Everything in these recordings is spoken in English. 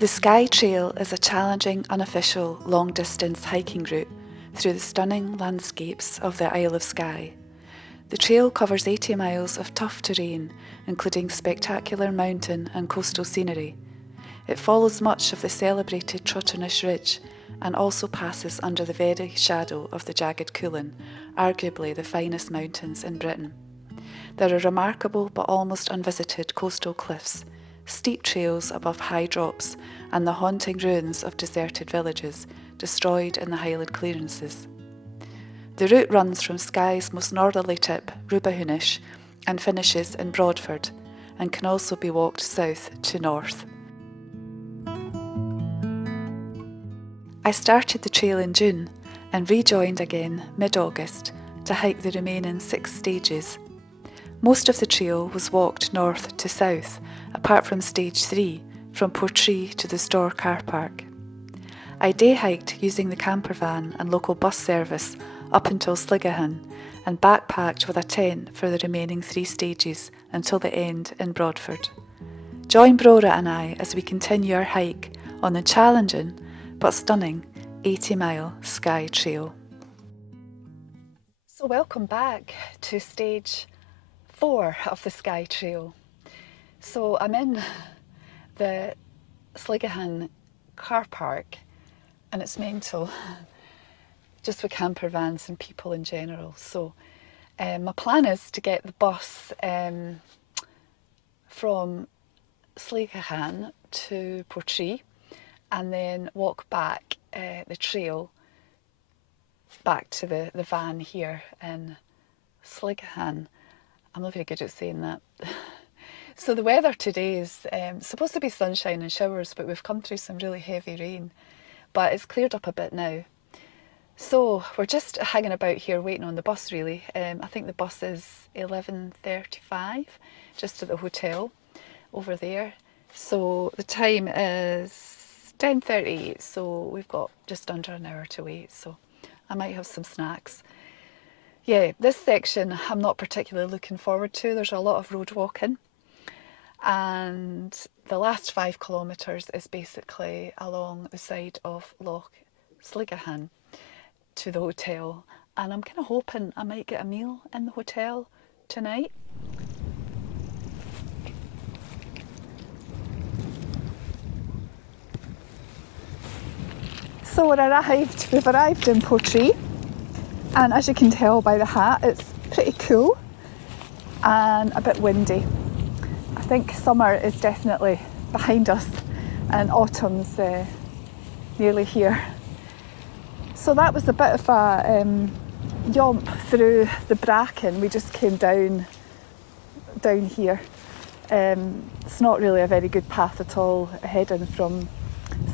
The Skye Trail is a challenging, unofficial, long-distance hiking route through the stunning landscapes of the Isle of Skye. The trail covers 80 miles of tough terrain, including spectacular mountain and coastal scenery. It follows much of the celebrated Trotternish Ridge and also passes under the very shadow of the jagged Cuillin, arguably the finest mountains in Britain. There are remarkable but almost unvisited coastal cliffs, steep trails above high drops, and the haunting ruins of deserted villages destroyed in the Highland clearances. The route runs from Skye's most northerly tip, Rubahunish, and finishes in Broadford, and can also be walked south to north. I started the trail in June and rejoined again mid-August to hike the remaining 6 stages. Most of the trail was walked north to south, apart from stage 3, from Portree to the Store car park. I day hiked using the camper van and local bus service up until Sligachan and backpacked with a tent for the remaining 3 stages until the end in Broadford. Join Brora and I as we continue our hike on the challenging but stunning 80-mile Skye Trail. So welcome back to stage 4 of the Skye Trail. So I'm in the Sligachan car park and it's mental, just with camper vans and people in general. So my plan is to get the bus from Sligachan to Portree and then walk back the trail back to the van here in Sligachan. I'm not very good at saying that. So the weather today is supposed to be sunshine and showers, but we've come through some really heavy rain. But it's cleared up a bit now. So we're just hanging about here waiting on the bus really. I think the bus is 11:35, just at the hotel over there. So the time is 10:38, so we've got just under an hour to wait, so I might have some snacks. Yeah, this section I'm not particularly looking forward to. There's a lot of road walking, and the last 5 kilometres is basically along the side of Loch Sligachan to the hotel, and I'm kind of hoping I might get a meal in the hotel tonight. So we've arrived in Portree, and as you can tell by the hat, it's pretty cool and a bit windy. I think summer is definitely behind us and autumn's nearly here. So that was a bit of a yomp through the bracken. We just came down here. It's not really a very good path at all heading from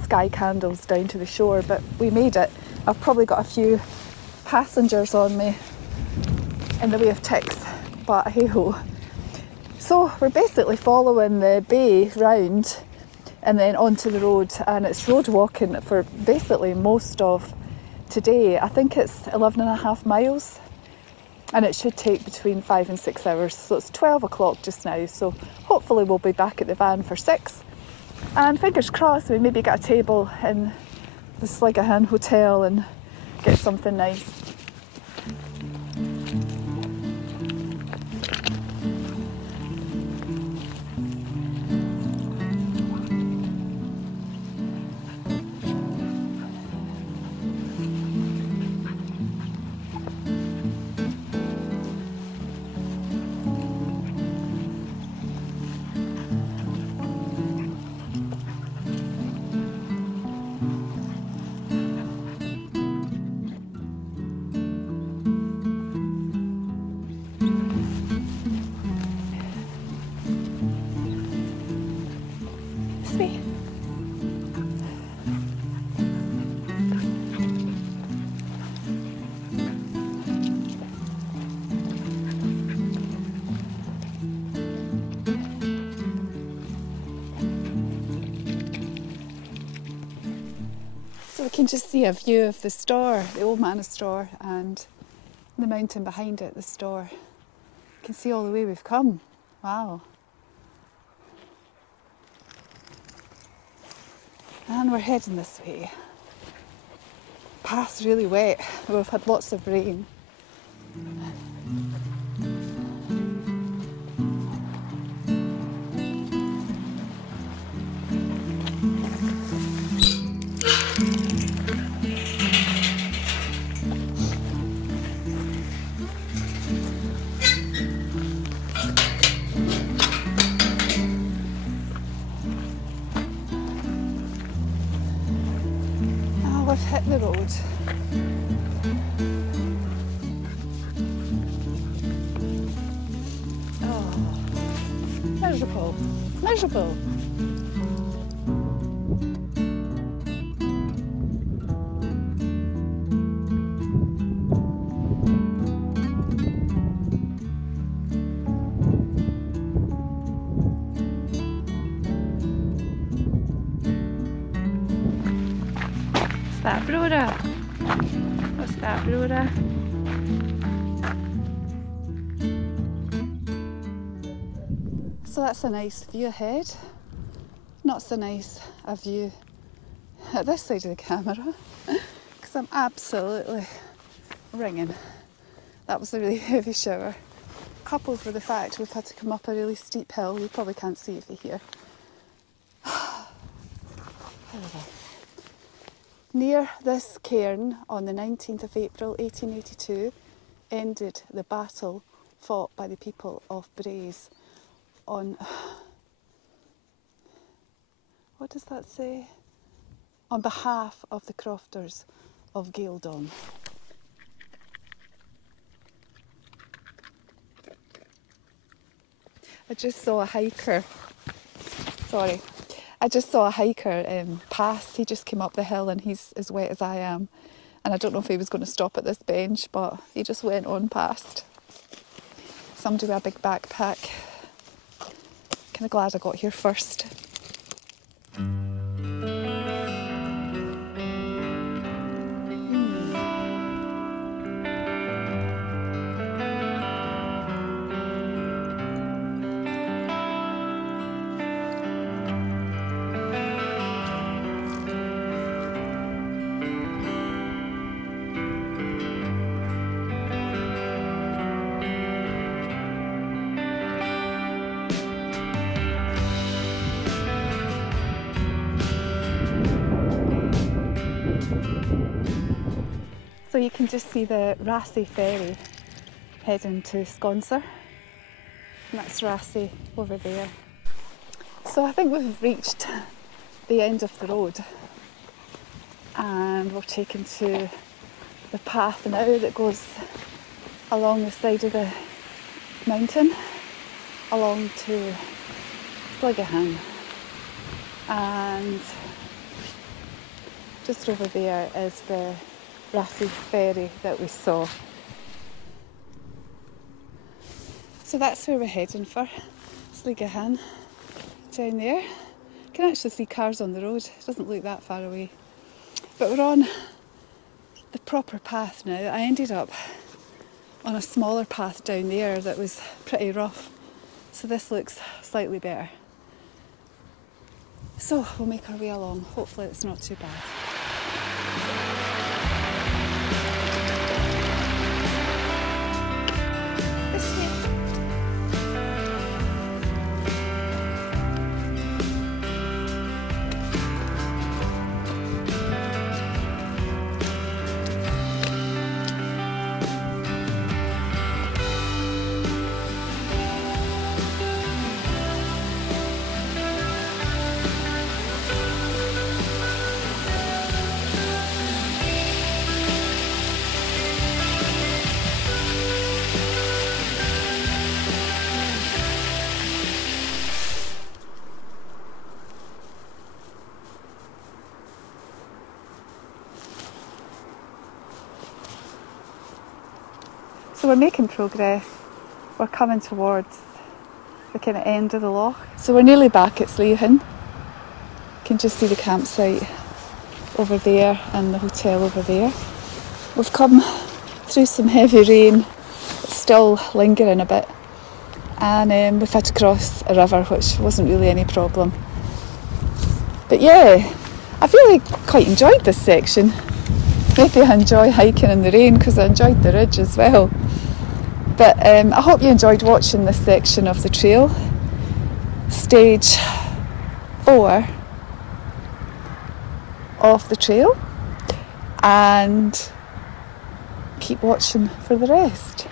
Skye Candles down to the shore, but we made it. I've probably got a few passengers on me in the way of ticks, but hey ho. So we're basically following the bay round and then onto the road, and it's road walking for basically most of today. I think it's 11.5 miles and it should take between 5 and 6 hours. So it's 12 o'clock just now, so hopefully we'll be back at the van for 6. And fingers crossed we maybe get a table in the Sligachan hotel and get something nice. Me. So we can just see a view of the store, the Old Manor store, and the mountain behind it, the store. You can see all the way we've come. Wow. And we're heading this way. Path's really wet. We've had lots of rain. We've hit the road. Oh, miserable, miserable. What's that, Brora? What's that, Brora? So that's a nice view ahead. Not so nice a view at this side of the camera because I'm absolutely ringing. That was a really heavy shower, coupled with the fact we've had to come up a really steep hill. You probably can't see if you're here. Near this cairn on the 19th of April 1882 ended the battle fought by the people of Braes on, what does that say? On behalf of the crofters of Gaeldon. I just saw a hiker pass. He just came up the hill and he's as wet as I am. And I don't know if he was going to stop at this bench, but he just went on past. Somebody with a big backpack. Kind of glad I got here first. So you can just see the Rassay ferry heading to Sconser, and that's Rassay over there. So I think we've reached the end of the road and we're taken to the path now that goes along the side of the mountain along to Sligachan, and just over there is the Rassay ferry that we saw. So that's where we're heading for, Sligachan, down there. You can actually see cars on the road, it doesn't look that far away. But we're on the proper path now. I ended up on a smaller path down there that was pretty rough, so this looks slightly better. So we'll make our way along, hopefully it's not too bad. So we're making progress. We're coming towards the kind of end of the loch. So we're nearly back at Sligachan. You can just see the campsite over there and the hotel over there. We've come through some heavy rain, it's still lingering a bit, and we've had to cross a river, which wasn't really any problem. But yeah, I've really quite enjoyed this section. Maybe I enjoy hiking in the rain because I enjoyed the ridge as well. But I hope you enjoyed watching this section of the trail. Stage 4 of the trail. And keep watching for the rest.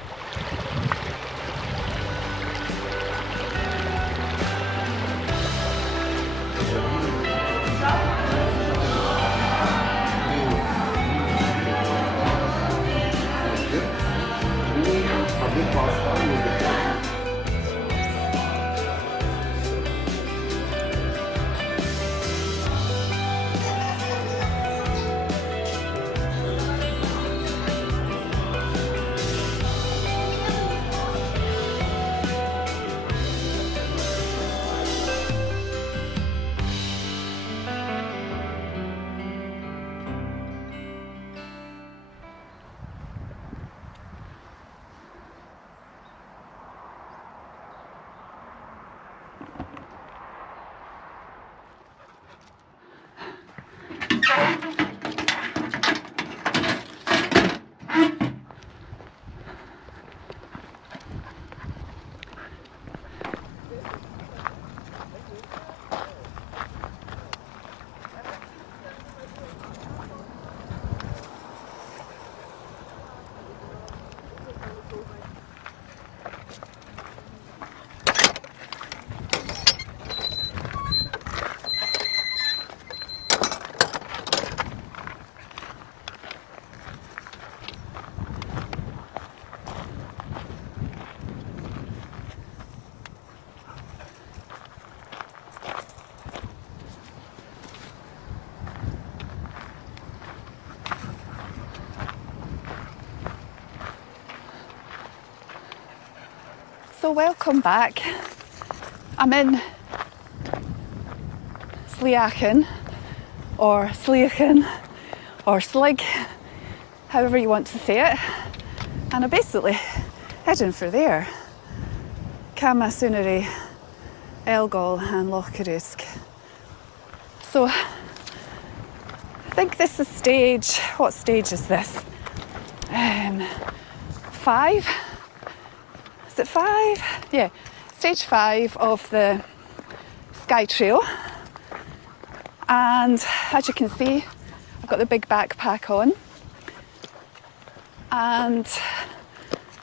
So welcome back. I'm in Sligachan or Sligachan or Slig, however you want to say it. And I'm basically heading for there. Camasunary, Elgol and Locharusk. So I think this is stage, what stage is this? 5? Is it 5? Yeah, stage 5 of the Skye Trail. And as you can see, I've got the big backpack on. And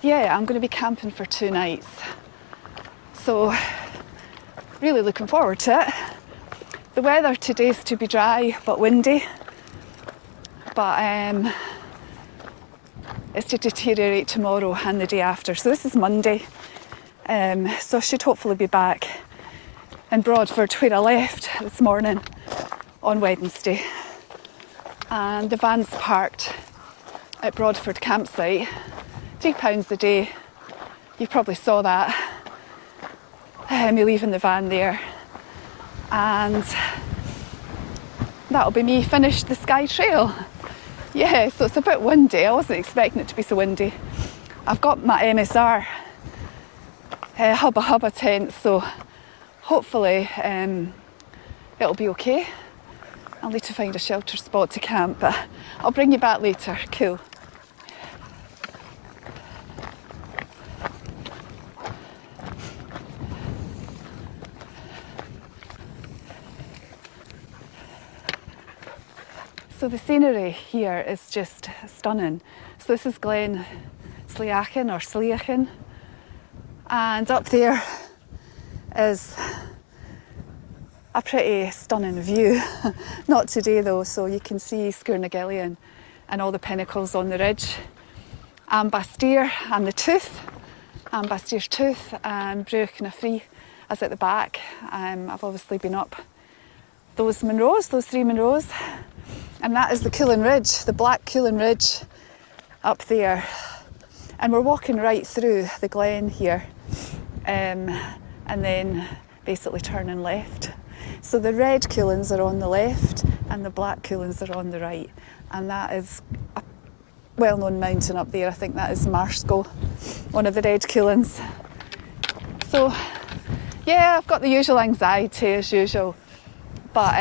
yeah, I'm going to be camping for 2 nights. So really looking forward to it. The weather today's to be dry but windy. But it's to deteriorate tomorrow and the day after. So this is Monday. So I should hopefully be back in Broadford where I left this morning on Wednesday. And the van's parked at Broadford campsite. £3 a day. You probably saw that. Me leaving the van there. And that'll be me finished the Skye Trail. Yeah, so it's a bit windy. I wasn't expecting it to be so windy. I've got my MSR Hubba Hubba tent, so hopefully it'll be okay. I'll need to find a shelter spot to camp, but I'll bring you back later. Cool. So the scenery here is just stunning. So this is Glen Sligachan or Sligachan, and up there is a pretty stunning view. Not today though, so you can see Skye and all the pinnacles on the ridge. And Bastir and the Tooth, and Bastir's Tooth and Bruch na Free is at the back. I've obviously been up those 3 Munros. And that is the Cullen Ridge, the black Cullen Ridge up there. And we're walking right through the glen here, and then basically turning left. So the red Cullens are on the left and the black Cullens are on the right. And that is a well-known mountain up there. I think that is Marsko, one of the red Cullens. So yeah, I've got the usual anxiety as usual, but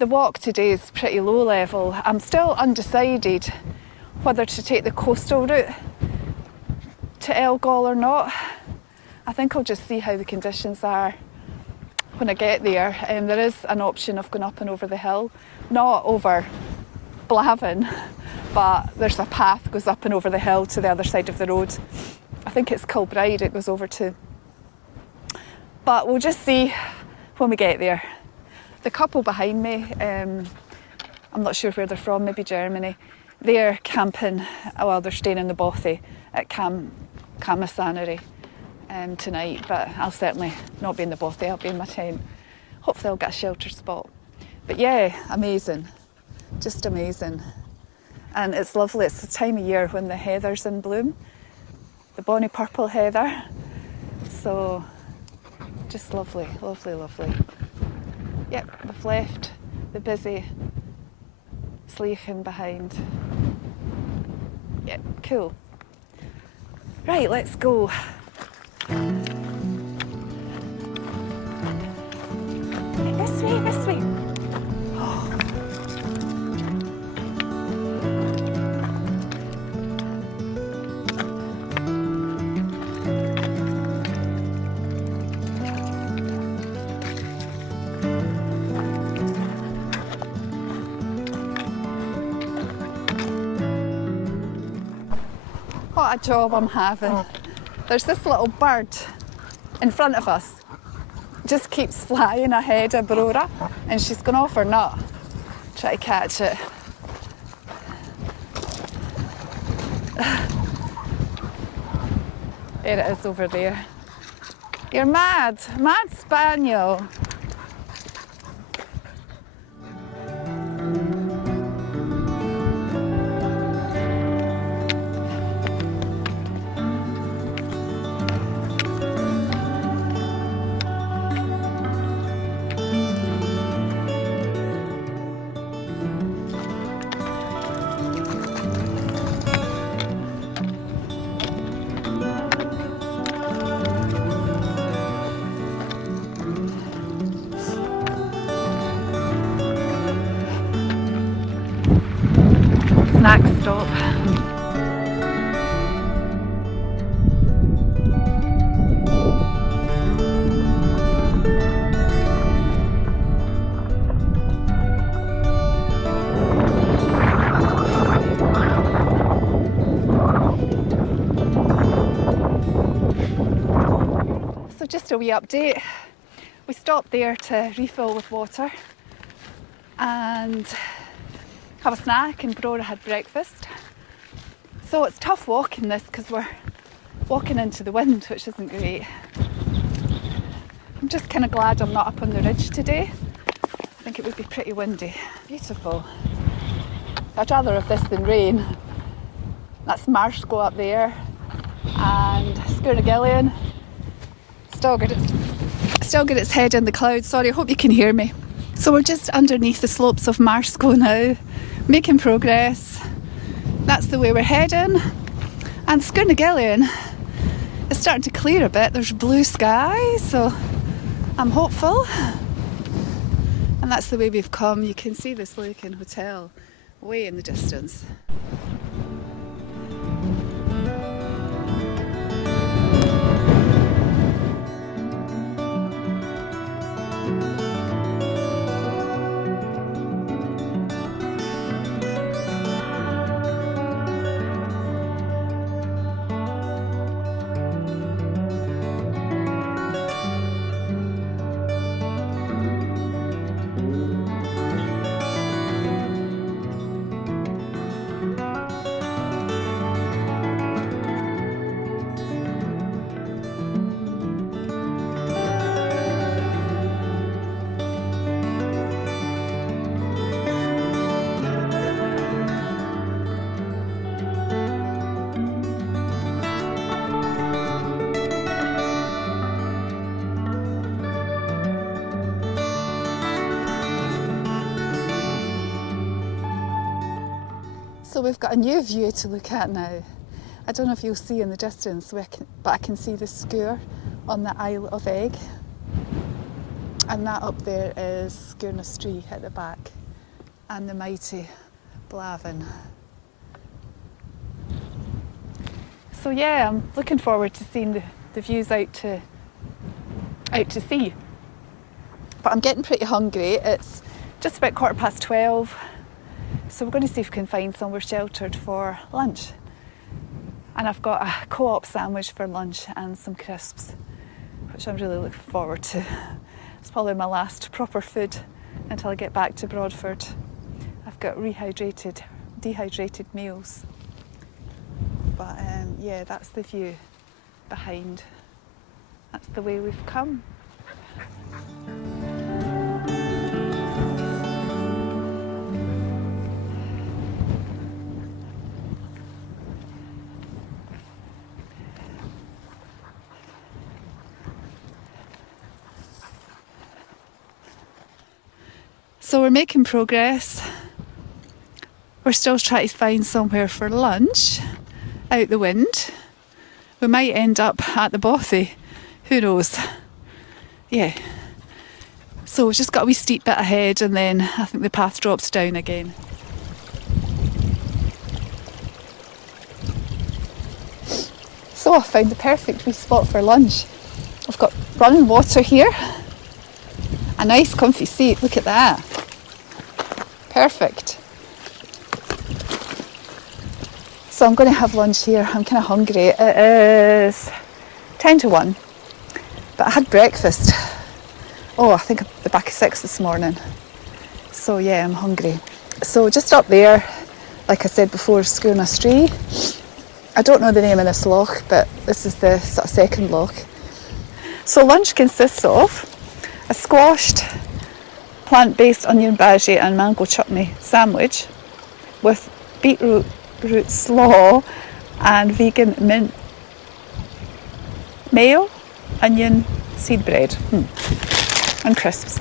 The walk today is pretty low level. I'm still undecided whether to take the coastal route to Elgol or not. I think I'll just see how the conditions are when I get there. There is an option of going up and over the hill, not over Blavin, but there's a path goes up and over the hill to the other side of the road. I think it's Kilmarie it goes over to. But we'll just see when we get there. The couple behind me, I'm not sure where they're from, maybe Germany. They're camping, well, they're staying in the bothy at Camasunary tonight, but I'll certainly not be in the bothy, I'll be in my tent. Hopefully I'll get a shelter spot. But yeah, amazing, just amazing. And it's lovely, it's the time of year when the heather's in bloom, the bonny purple heather. So just lovely, lovely, lovely. Yep, we've left the busy Sligachan behind. Yep, cool. Right, let's go. Right, this way, this way. Oh. What a job I'm having. There's this little bird in front of us. Just keeps flying ahead of Brora and she's gone off her nut. Try to catch it. There it is over there. You're mad spaniel. Snack stop. So just a wee update. We stopped there to refill with water and have a snack, and Brora had breakfast. So it's tough walking this because we're walking into the wind, which isn't great. I'm just kind of glad I'm not up on the ridge today. I think it would be pretty windy. Beautiful. I'd rather have this than rain. That's Marsco up there, and Skye still got its head in the clouds. Sorry, I hope you can hear me. So we're just underneath the slopes of Marsco now, making progress. That's the way we're heading. And Skye is starting to clear a bit. There's blue sky, so I'm hopeful. And that's the way we've come. You can see the Sligachan Hotel way in the distance. So we've got a new view to look at now. I don't know if you'll see in the distance, but I can see the Skye on the Isle of Egg. And that up there is Skye at the back, and the mighty Blavin. So yeah, I'm looking forward to seeing the views out to sea. But I'm getting pretty hungry. It's just about 12:15, so we're going to see if we can find somewhere sheltered for lunch. And I've got a co-op sandwich for lunch and some crisps, which I'm really looking forward to. It's probably my last proper food until I get back to Broadford. I've got dehydrated meals. But yeah, that's the view behind. That's the way we've come. So we're making progress. We're still trying to find somewhere for lunch out the wind. We might end up at the bothy, who knows. Yeah. So we've just got a wee steep bit ahead, and then I think the path drops down again. So I found the perfect wee spot for lunch. I've got running water here, a nice comfy seat, look at that. Perfect. So I'm going to have lunch here. I'm kind of hungry. It is 1:50, but I had breakfast. I think at the back of 6 this morning. So yeah, I'm hungry. So just up there, like I said before, Camasunary. I don't know the name of this loch, but this is the sort of second loch. So lunch consists of a squashed plant-based onion bhaji and mango chutney sandwich with beetroot slaw and vegan mint mayo, onion, seed bread, and crisps.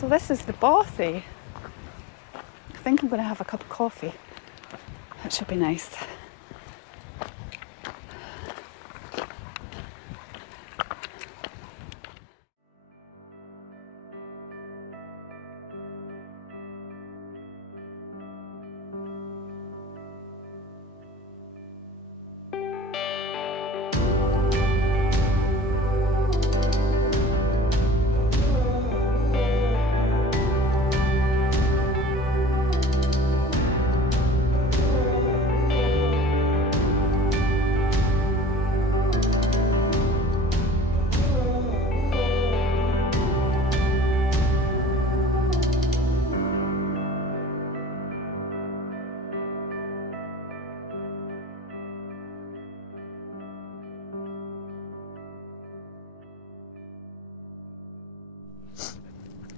So this is the bothy. I think I'm going to have a cup of coffee. That should be nice.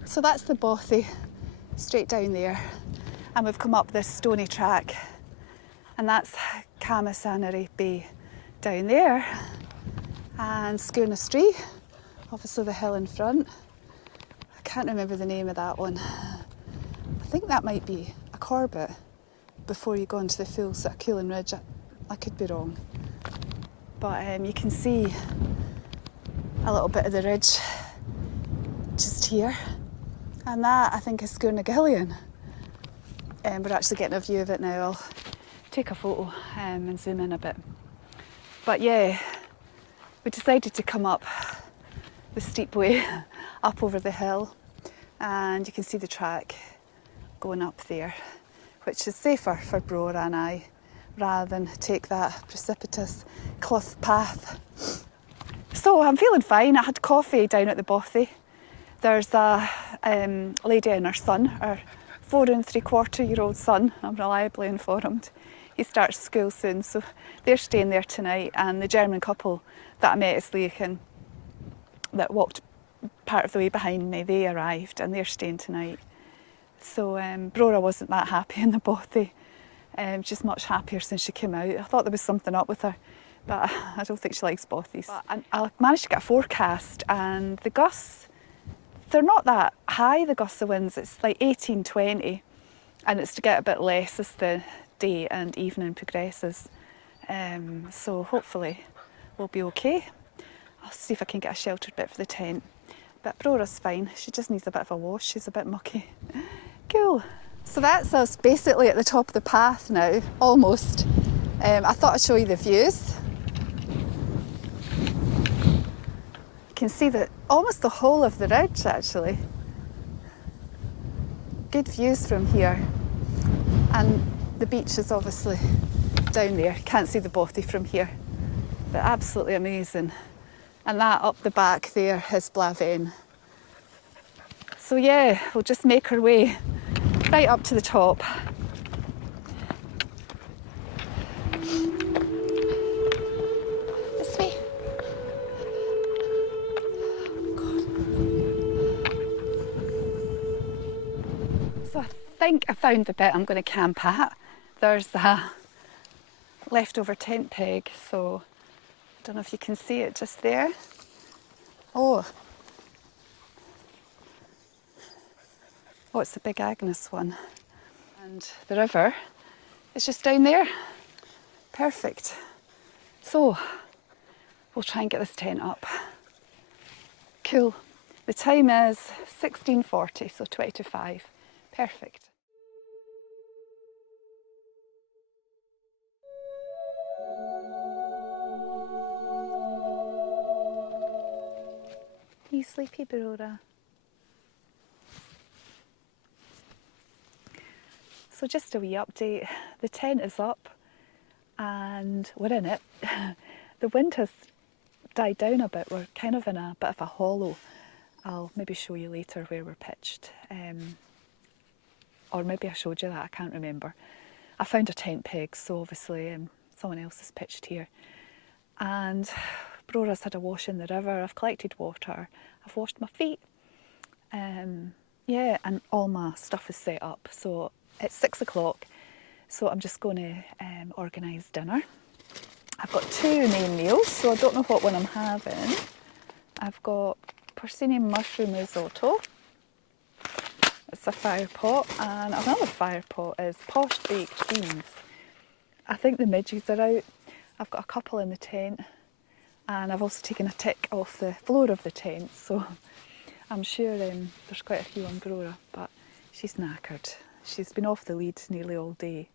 So that's the bothy, straight down there. And we've come up this stony track, and that's Camasunary Bay down there. And Skye, obviously the hill in front. I can't remember the name of that one. I think that might be a Corbett before you go into the full sort of Cooling Ridge. I could be wrong. But you can see a little bit of the ridge just here. And that, I think, is Skye. We're actually getting a view of it now. I'll take a photo and zoom in a bit. But yeah, we decided to come up the steep way up over the hill, and you can see the track going up there, which is safer for Brora and I, rather than take that precipitous cliff path. So I'm feeling fine. I had coffee down at the bothy. There's a lady and her son, our 4 3/4-year-old son. I'm reliably informed. He starts school soon, so they're staying there tonight. And the German couple that I met at Sligachan, that walked part of the way behind me, they arrived and they're staying tonight. So Brora wasn't that happy in the bothy. She's much happier since she came out. I thought there was something up with her, but I don't think she likes bothies. But I managed to get a forecast, and the gusts, they're not that high, the gust of winds. It's like 18, 20, and it's to get a bit less as the day and evening progresses. So hopefully we'll be okay. I'll see if I can get a sheltered bit for the tent. But Brora's fine, she just needs a bit of a wash, she's a bit mucky. Cool. So that's us basically at the top of the path now, almost. I thought I'd show you the views. You can see almost the whole of the ridge actually. Good views from here. And the beach is obviously down there. Can't see the bothy from here, but absolutely amazing. And that up the back there is Blaven. So yeah, we'll just make our way right up to the top. This way. So I think I found the bit I'm going to camp at. There's a leftover tent peg, so I don't know if you can see it just there. Oh, it's the Big Agnes one. And the river is just down there. Perfect. So we'll try and get this tent up. Cool. The time is 16:40, so 20 to 5. Perfect. You sleepy, Brora? So just a wee update. The tent is up and we're in it. The wind has died down a bit. We're kind of in a bit of a hollow. I'll maybe show you later where we're pitched. Or maybe I showed you that, I can't remember. I found a tent peg, so obviously someone else has pitched here. And Brora's had a wash in the river. I've collected water. I've washed my feet. Yeah, and all my stuff is set up. So it's 6 o'clock. So I'm just going to organise dinner. I've got 2 main meals, so I don't know what one I'm having. I've got porcini mushroom risotto. It's a fire pot, and another fire pot is posh baked beans. I think the midges are out. I've got a couple in the tent, and I've also taken a tick off the floor of the tent, so I'm sure there's quite a few on Brora, but she's knackered. She's been off the lead nearly all day,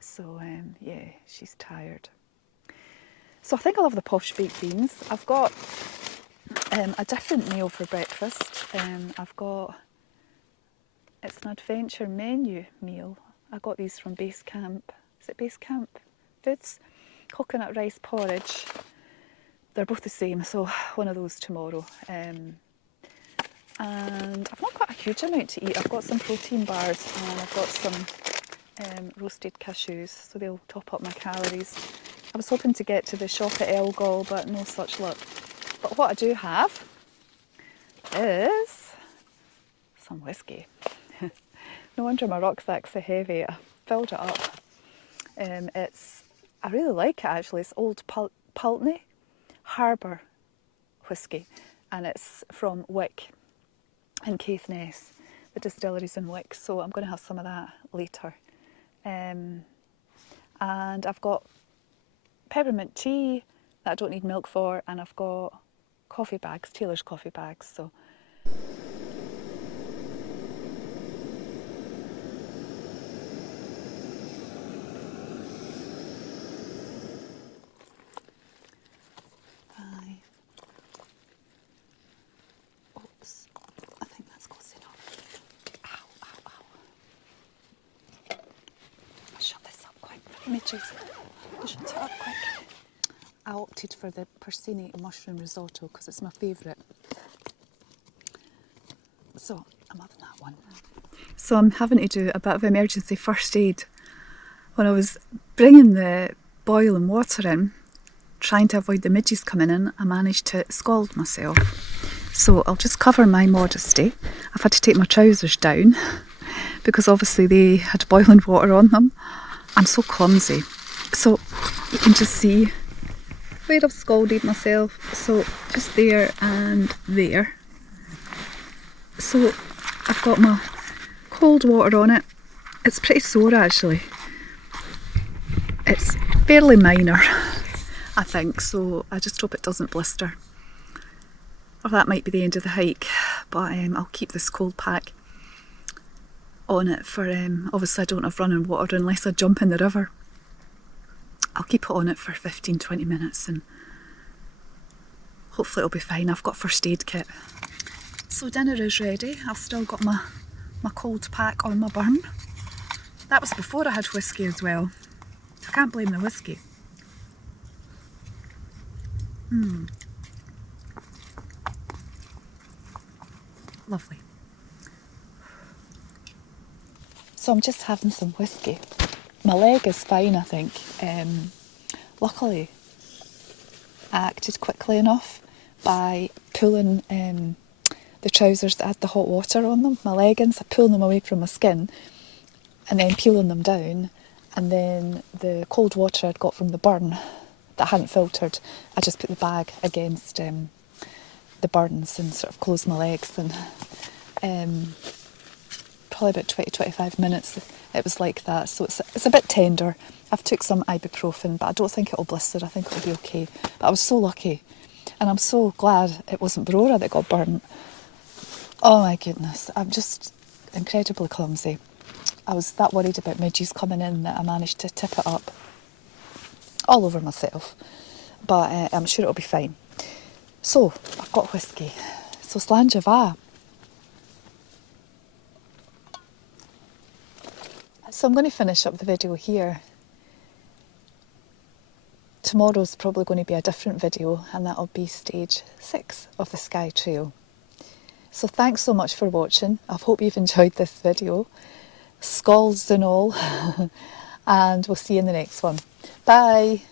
so yeah, she's tired. So I think I'll have the posh baked beans. I've got a different meal for breakfast. It's an adventure menu meal. I got these from Base Camp. Is it Base Camp Foods? Coconut rice porridge. They're both the same, so one of those tomorrow. And I've not got a huge amount to eat. I've got some protein bars and I've got some roasted cashews, so they'll top up my calories. I was hoping to get to the shop at Elgol, but no such luck. But what I do have is some whiskey. No wonder my rucksack's so heavy. I filled it up. I really like it actually. It's Old Pulteney Harbour whiskey, and it's from Wick in Caithness. The distillery's in Wick, so I'm going to have some of that later. And I've got peppermint tea that I don't need milk for, and I've got coffee bags, Taylor's coffee bags. So midges. Just shut up quick. I opted for the porcini mushroom risotto because it's my favourite. So I'm having that one. So I'm having to do a bit of emergency first aid. When I was bringing the boiling water in, trying to avoid the midges coming in, I managed to scald myself. So I'll just cover my modesty. I've had to take my trousers down because obviously they had boiling water on them. I'm so clumsy. So you can just see where I've scalded myself. So just there and there. So I've got my cold water on it. It's pretty sore actually. It's fairly minor, I think, so I just hope it doesn't blister. Or that might be the end of the hike, but I'll keep this cold pack on it for, obviously I don't have running water unless I jump in the river. I'll keep it on it for 15-20 minutes and hopefully it'll be fine. I've got first aid kit. So dinner is ready. I've still got my cold pack on my burn. That was before I had whiskey as well. I can't blame the whiskey. Lovely. So I'm just having some whiskey. My leg is fine, I think. Luckily, I acted quickly enough by pulling the trousers that had the hot water on them, my leggings, pulling them away from my skin and then peeling them down, and then the cold water I'd got from the burn that hadn't filtered, I just put the bag against the burns and sort of closed my legs, and probably about 20-25 minutes it was like that. So it's a bit tender. I've took some ibuprofen, but I don't think it'll blister. I think it'll be okay. But I was so lucky, and I'm so glad it wasn't Brora that got burnt. Oh my goodness, I'm just incredibly clumsy. I was that worried about midges coming in that I managed to tip it up all over myself. But I'm sure it'll be fine. So, I've got whiskey. So, Slanjava. So I'm going to finish up the video here. Tomorrow's probably going to be a different video, and that'll be stage 6 of the Skye Trail. So thanks so much for watching. I hope you've enjoyed this video. Scalds and all. And we'll see you in the next one. Bye.